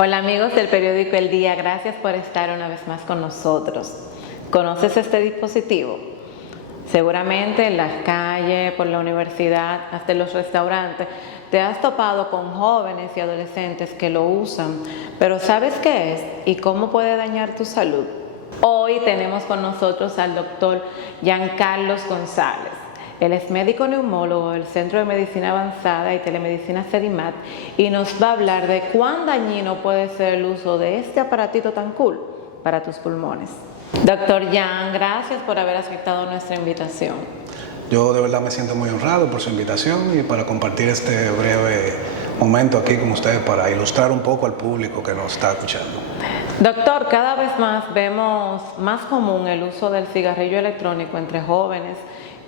Hola amigos del periódico El Día, gracias por estar una vez más con nosotros. ¿Conoces este dispositivo? Seguramente en las calles, por la universidad, hasta en los restaurantes, te has topado con jóvenes y adolescentes que lo usan, pero ¿sabes qué es y cómo puede dañar tu salud? Hoy tenemos con nosotros al doctor Giancarlos González. Él es médico neumólogo del Centro de Medicina Avanzada y Telemedicina CEDIMAT y nos va a hablar de cuán dañino puede ser el uso de este aparatito tan cool para tus pulmones. Doctor Jan, gracias por haber aceptado nuestra invitación. Yo de verdad me siento muy honrado por su invitación y para compartir este breve momento aquí con ustedes para ilustrar un poco al público que nos está escuchando. Doctor, cada vez más vemos más común el uso del cigarrillo electrónico entre jóvenes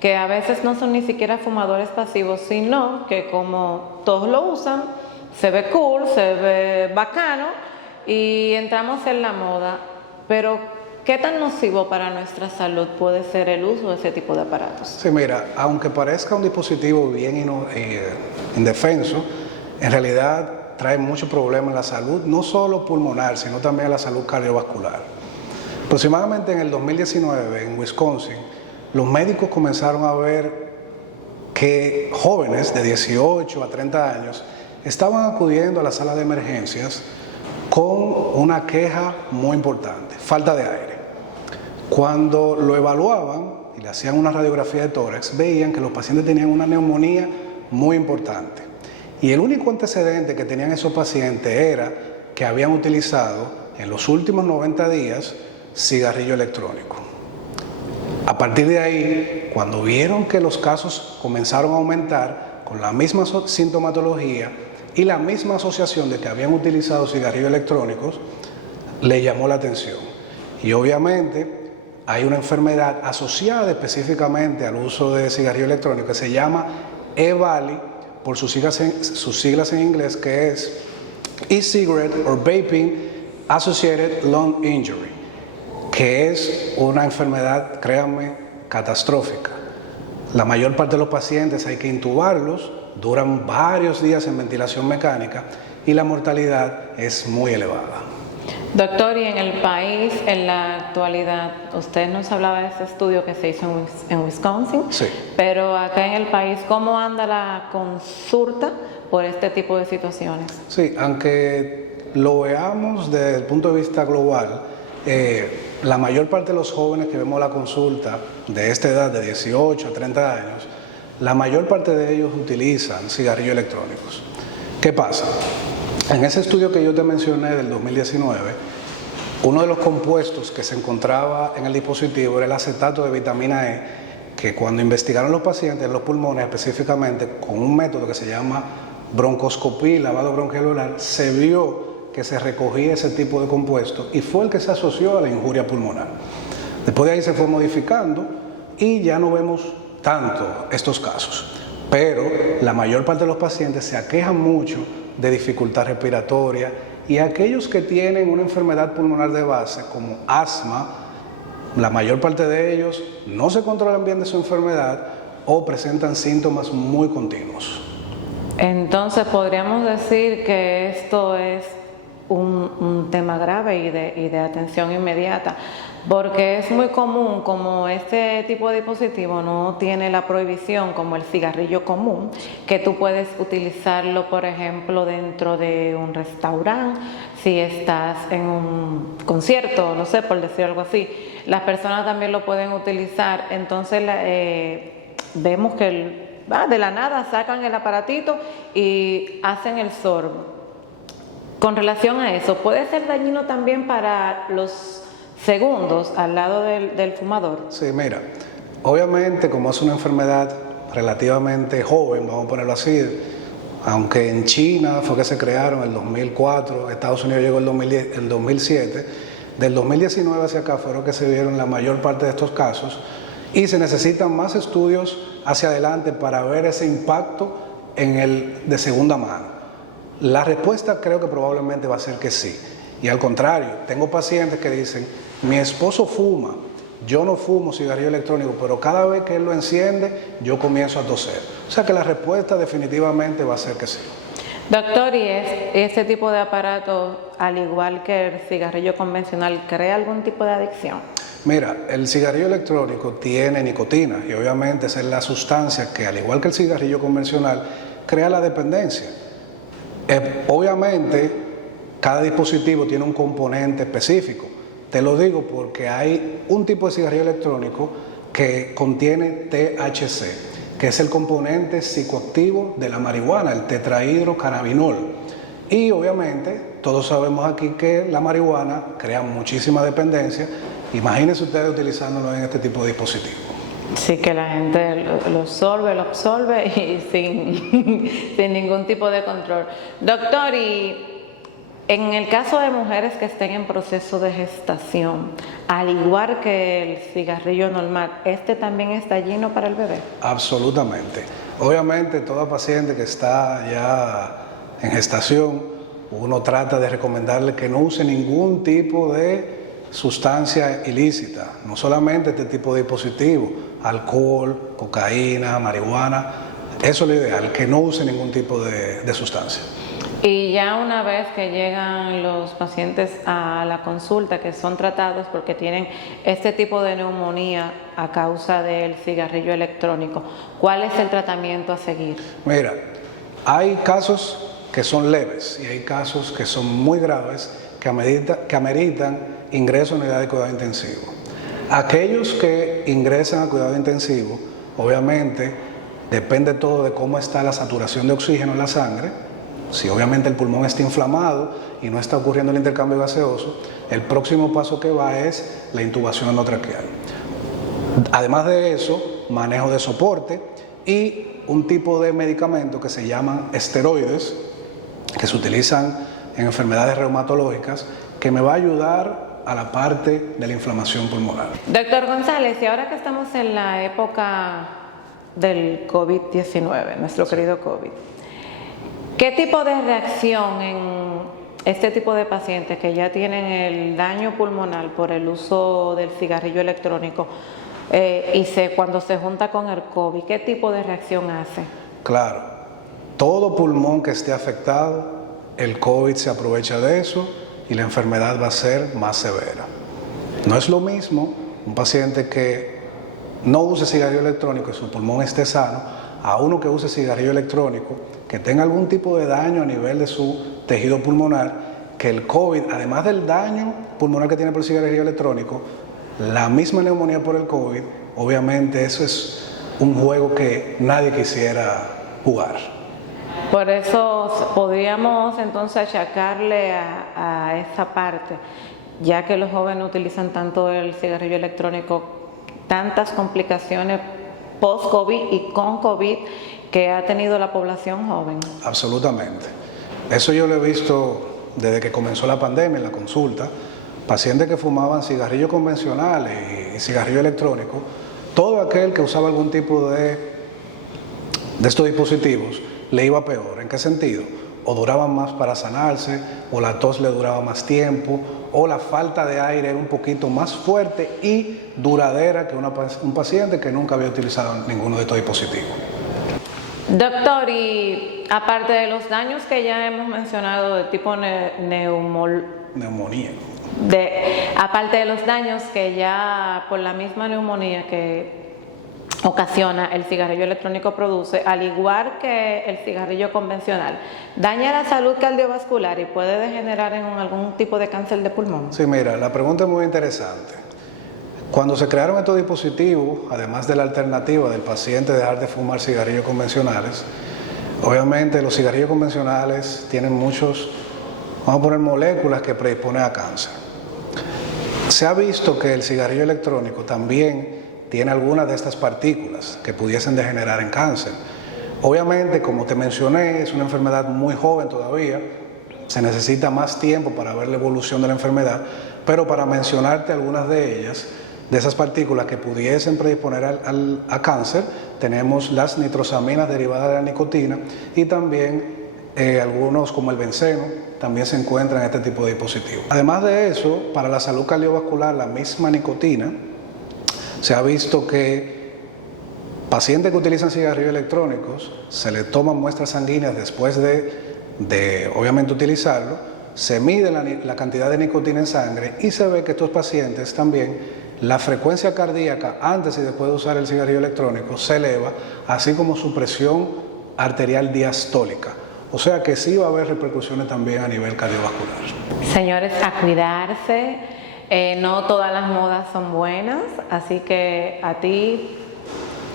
que a veces no son ni siquiera fumadores pasivos, sino que como todos lo usan, se ve cool, se ve bacano y entramos en la moda. Pero, ¿qué tan nocivo para nuestra salud puede ser el uso de ese tipo de aparatos? Sí, mira, aunque parezca un dispositivo bien indefenso, en realidad trae muchos problemas en la salud, no solo pulmonar, sino también en la salud cardiovascular. Aproximadamente en el 2019, en Wisconsin, los médicos comenzaron a ver que jóvenes de 18 a 30 años estaban acudiendo a la sala de emergencias con una queja muy importante, falta de aire. Cuando lo evaluaban y le hacían una radiografía de tórax, veían que los pacientes tenían una neumonía muy importante. Y el único antecedente que tenían esos pacientes era que habían utilizado en los últimos 90 días cigarrillo electrónico. A partir de ahí, cuando vieron que los casos comenzaron a aumentar con la misma sintomatología y la misma asociación de que habían utilizado cigarrillos electrónicos, le llamó la atención. Y obviamente hay una enfermedad asociada específicamente al uso de cigarrillo electrónico que se llama EVALI, por sus siglas en inglés, que es E-Cigarette or Vaping Associated Lung Injury, que es una enfermedad, créanme, catastrófica. La mayor parte de los pacientes hay que intubarlos, duran varios días en ventilación mecánica y la mortalidad es muy elevada. Doctor, y en el país, en la actualidad, usted nos hablaba de ese estudio que se hizo en Wisconsin, Sí. Pero acá en el país, ¿cómo anda la consulta por este tipo de situaciones? Sí, aunque lo veamos desde el punto de vista global, la mayor parte de los jóvenes que vemos la consulta de esta edad, de 18 a 30 años, la mayor parte de ellos utilizan cigarrillos electrónicos. ¿Qué pasa? En ese estudio que yo te mencioné del 2019, uno de los compuestos que se encontraba en el dispositivo era el acetato de vitamina E, que cuando investigaron los pacientes en los pulmones, específicamente con un método que se llama broncoscopía y lavado bronquialular, se vio que se recogía ese tipo de compuesto y fue el que se asoció a la injuria pulmonar. Después de ahí se fue modificando y ya no vemos tanto estos casos, pero la mayor parte de los pacientes se aquejan mucho de dificultad respiratoria y aquellos que tienen una enfermedad pulmonar de base como asma, la mayor parte de ellos no se controlan bien de su enfermedad o presentan síntomas muy continuos. Entonces, podríamos decir que esto es un tema grave y de atención inmediata, porque es muy común, como este tipo de dispositivo no tiene la prohibición como el cigarrillo común, que tú puedes utilizarlo, por ejemplo, dentro de un restaurante, si estás en un concierto, no sé, por decir algo así. Las personas también lo pueden utilizar, entonces vemos que de la nada sacan el aparatito y hacen el sorbo. Con relación a eso, ¿puede ser dañino también para los segundos al lado del fumador? Sí, mira, obviamente como es una enfermedad relativamente joven, vamos a ponerlo así, aunque en China fue que se crearon en el 2004, Estados Unidos llegó en 2007, del 2019 hacia acá fueron que se vieron la mayor parte de estos casos y se necesitan más estudios hacia adelante para ver ese impacto de segunda mano. La respuesta creo que probablemente va a ser que sí. Y al contrario, tengo pacientes que dicen, mi esposo fuma, yo no fumo cigarrillo electrónico, pero cada vez que él lo enciende, yo comienzo a toser. O sea que la respuesta definitivamente va a ser que sí. Doctor, ¿y ese tipo de aparato, al igual que el cigarrillo convencional, crea algún tipo de adicción? Mira, el cigarrillo electrónico tiene nicotina y obviamente esa es la sustancia que, al igual que el cigarrillo convencional, crea la dependencia. Obviamente, cada dispositivo tiene un componente específico. Te lo digo porque hay un tipo de cigarrillo electrónico que contiene THC, que es el componente psicoactivo de la marihuana, el tetrahidrocannabinol. Y obviamente todos sabemos aquí que la marihuana crea muchísima dependencia. Imagínense ustedes utilizándolo en este tipo de dispositivos. Sí, que la gente lo absorbe y sin ningún tipo de control. Doctor, y en el caso de mujeres que estén en proceso de gestación, al igual que el cigarrillo normal, ¿este también es dañino para el bebé? Absolutamente. Obviamente, toda paciente que está ya en gestación, uno trata de recomendarle que no use ningún tipo de sustancia ilícita, no solamente este tipo de dispositivos, alcohol, cocaína, marihuana, eso es lo ideal, que no use ningún tipo de sustancia. Y ya una vez que llegan los pacientes a la consulta, que son tratados porque tienen este tipo de neumonía a causa del cigarrillo electrónico, ¿cuál es el tratamiento a seguir? Mira, hay casos que son leves y hay casos que son muy graves que ameritan ingreso en unidad de cuidado intensivo. Aquellos que ingresan a cuidado intensivo, obviamente, depende todo de cómo está la saturación de oxígeno en la sangre. Si obviamente el pulmón está inflamado y no está ocurriendo el intercambio gaseoso, el próximo paso que va es la intubación endotraqueal. Además de eso, manejo de soporte y un tipo de medicamento que se llaman esteroides, que se utilizan en enfermedades reumatológicas, que me va a ayudar a la parte de la inflamación pulmonar. Doctor González, y ahora que estamos en la época del COVID-19, nuestro querido COVID, ¿qué tipo de reacción en este tipo de pacientes que ya tienen el daño pulmonar por el uso del cigarrillo electrónico cuando se junta con el COVID, qué tipo de reacción hace? Claro, todo pulmón que esté afectado, el COVID se aprovecha de eso y la enfermedad va a ser más severa. No es lo mismo un paciente que no use cigarrillo electrónico y su pulmón esté sano, a uno que use cigarrillo electrónico, que tenga algún tipo de daño a nivel de su tejido pulmonar, que el COVID, además del daño pulmonar que tiene por el cigarrillo electrónico, la misma neumonía por el COVID, obviamente eso es un juego que nadie quisiera jugar. Por eso podríamos entonces achacarle a esa parte, ya que los jóvenes utilizan tanto el cigarrillo electrónico, tantas complicaciones post-COVID y con COVID que ha tenido la población joven. Absolutamente. Eso yo lo he visto desde que comenzó la pandemia en la consulta. Pacientes que fumaban cigarrillos convencionales y cigarrillo electrónico, todo aquel que usaba algún tipo de estos dispositivos le iba peor. ¿En qué sentido? O duraban más para sanarse, o la tos le duraba más tiempo, o la falta de aire era un poquito más fuerte y duradera que un paciente que nunca había utilizado ninguno de estos dispositivos. Doctor, y aparte de los daños que ya hemos mencionado de tipo neumonía, aparte de los daños que ya por la misma neumonía que ocasiona el cigarrillo electrónico produce, al igual que el cigarrillo convencional, daña la salud cardiovascular y puede degenerar en algún tipo de cáncer de pulmón. Sí, mira, la pregunta es muy interesante. Cuando se crearon estos dispositivos, además de la alternativa del paciente dejar de fumar cigarrillos convencionales, obviamente los cigarrillos convencionales tienen muchos, vamos a poner, moléculas que predisponen a cáncer. Se ha visto que el cigarrillo electrónico también tiene algunas de estas partículas que pudiesen degenerar en cáncer. Obviamente, como te mencioné, es una enfermedad muy joven todavía, se necesita más tiempo para ver la evolución de la enfermedad, pero para mencionarte algunas de ellas, de esas partículas que pudiesen predisponer a cáncer, tenemos las nitrosaminas derivadas de la nicotina y también algunos como el benceno también se encuentran en este tipo de dispositivos. Además de eso, para la salud cardiovascular, la misma nicotina, se ha visto que pacientes que utilizan cigarrillos electrónicos se les toman muestras sanguíneas después de de obviamente utilizarlo, se mide la cantidad de nicotina en sangre y se ve que estos pacientes también, la frecuencia cardíaca antes y después de usar el cigarrillo electrónico se eleva, así como su presión arterial diastólica. O sea que sí va a haber repercusiones también a nivel cardiovascular. Señores, a cuidarse. No todas las modas son buenas, así que a ti,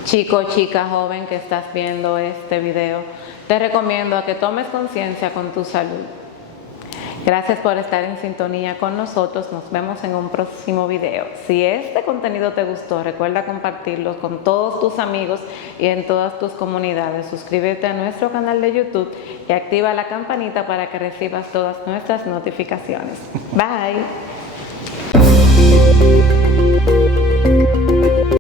chico, chica, joven que estás viendo este video, te recomiendo a que tomes conciencia con tu salud. Gracias por estar en sintonía con nosotros. Nos vemos en un próximo video. Si este contenido te gustó, recuerda compartirlo con todos tus amigos y en todas tus comunidades. Suscríbete a nuestro canal de YouTube y activa la campanita para que recibas todas nuestras notificaciones. Bye.